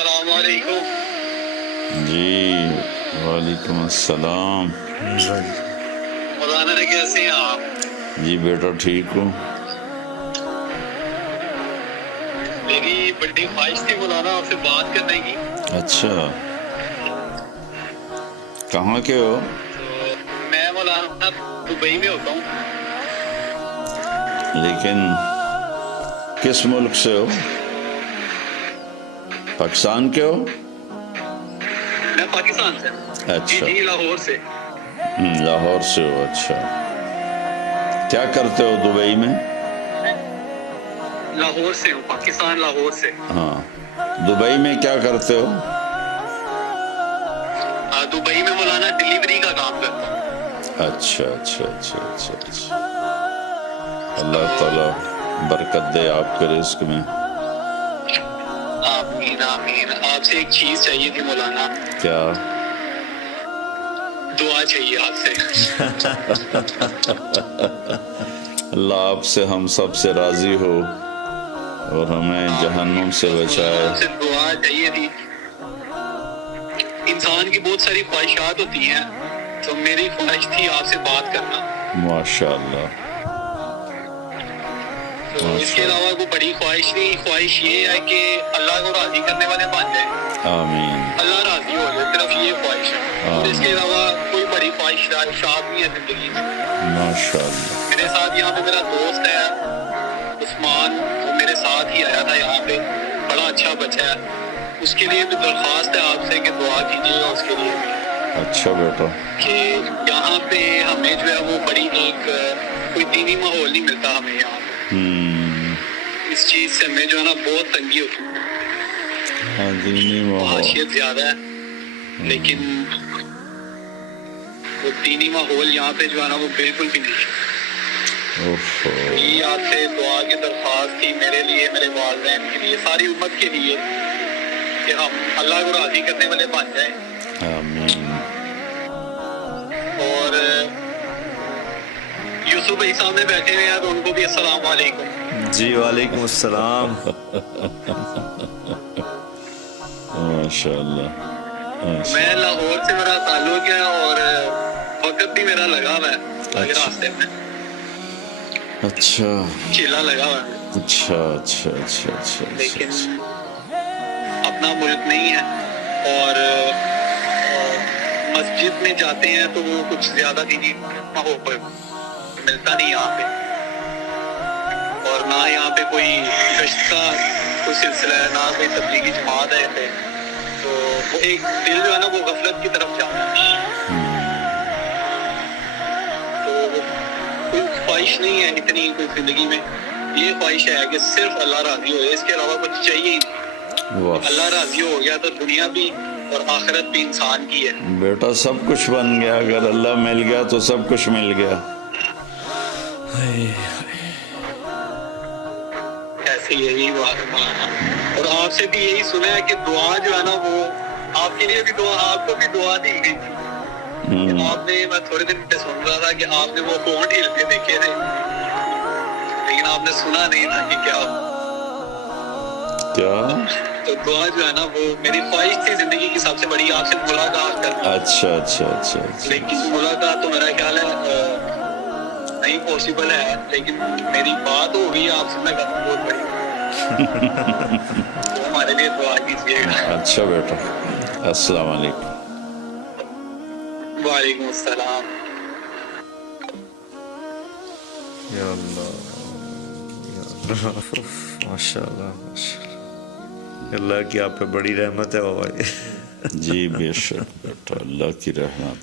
السلام علیکم. جی وعلیکم السلام. مولانا کیسے ہیں آپ؟ جی بیٹا ٹھیک ہوں. میری بڑی خواہش تھی مولانا آپ سے بات کرنے کی. اچھا کہاں کے ہو؟ تو میں مولانا دبئی میں ہوتا ہوں. لیکن کس ملک سے ہو؟ پاکستان کے ہو؟ میں پاکستان سے. اچھا. جی لاہور سے. لاہور سے ہو. اچھا کیا کرتے ہو دبئی میں؟ لاہور سے ہوں, پاکستان لاہور سے. ہاں دبئی میں کیا کرتے ہو؟ دبئی میں مولانا ڈیلیوری کا کام کرتا ہوں. اچھا اچھا اچھا اچھا اچھا. اللہ تعالیٰ برکت دے آپ کے رزق میں. آمین آمین. آپ سے ایک چیز چاہیے تھی مولانا. کیا؟ دعا چاہیے آپ سے. اللہ آپ سے ہم سب سے راضی ہو اور ہمیں جہنم سے بچائے. آپ سے دعا چاہیے تھی. انسان کی بہت ساری خواہشات ہوتی ہیں, تو میری خواہش تھی آپ سے بات کرنا. ماشاء اللہ. تو اس کے علاوہ کوئی بڑی خواہش نہیں. خواہش یہ ہے کہ اللہ کو راضی کرنے والے بن جائیں. آمین. اللہ راضی ہو جائے, صرف یہ خواہش ہے. اور اس کے علاوہ کوئی بڑی خواہشات نہیں ہے زندگی میں. ماشاء اللہ. میرے ساتھ یہاں پہ میرا دوست ہے عثمان, وہ میرے ساتھ ہی آیا تھا یہاں پہ. بڑا اچھا بچہ ہے. اس کے لیے بھی درخواست ہے آپ سے کہ دعا کیجیے اس کے لیے بھی. اچھا بیٹا. کہ یہاں پہ ہمیں جو ہے وہ بڑی ایک کوئی دینی ماحول نہیں ملتا ہمیں یہاں پہ. اس چیز سے ہمیں جو ہے نا بہت تنگی ہوتی ہے. ہاں دینی ماحول حیثیت زیادہ ہے, لیکن وہ دینی ماحول یہاں پہ جو ہے نا وہ بالکل بھی نہیں ہے. یہ آپ سے دعا کی درخواست تھی میرے لیے, میرے والدین کے لیے, ساری امت کے لیے, کہ ہم اللہ کو راضی کرنے والے بن جائیں. آمین. اور یوسف بھائی سامنے بیٹھے ہوئے ہیں تو ان کو بھی السلام علیکم. جی وعلیکم السلام. ماشاء اللہ. میں لاہور سے میرا تعلق ہے اور وقت بھی میرا لگا ہوا ہے راستے میں. اچھا چیلا لگا ہوا ہے. اچھا اچھا اچھا اچھا. لیکن اپنا ملک نہیں ہے. اور مسجد میں جاتے ہیں تو وہ کچھ زیادہ دینی ماحول ملتا نہیں یہاں پہ. اور نہ یہاں پہ کوئی گشت کا کوئی سلسلہ ہے, نہ کوئی تبلیغی جماعت ہے. تو وہ ایک دل جو ہے نا وہ غفلت کی طرف جاتا ہے. تو کوئی خواہش نہیں ہے اتنی کوئی زندگی میں. یہ خواہش ہے کہ صرف اللہ راضی ہو جائے, اس کے علاوہ کچھ چاہیے ہی نہیں. اللہ راضی ہو گیا تو دنیا بھی اور آخرت بھی انسان کی ہے. بیٹا سب کچھ بن گیا. اگر اللہ مل گیا تو سب کچھ مل گیا. ایسے یہی بات ہے. اور آپ سے بھی یہی سنا ہے کہ دعا جو ہے نا وہ آپ کے لیے بھی دعا, آپ کو بھی دعا دی گئی تھی. آپ نے, میں تھوڑے دن پہ سن رہا تھا کہ آپ نے وہ ہونٹ ہل کے دیکھے تھے, لیکن آپ نے سنا نہیں تھا کہ کیا. تو دعا جو ہے نا وہ میری خواہش تھی زندگی کی سب سے بڑی, آپ سے ملاقات کرنا. اچھا اچھا اچھا. لیکن ملاقات تو میرا خیال ہے نہیں پاسبل ہے, لیکن میری بات ہو گئی آپ سے, میں کہتا ہوں بہت بڑی. تو ہمارے لیے دعا کیجیے گا. اچھا بیٹا. السلام علیکم. وعلیکم السلام. یا اللہ ماشاء اللہ ماشاء اللہ. اللہ کی آپ پہ بڑی رحمت ہے بابا. جی بے شک بیٹا اللہ کی رحمت.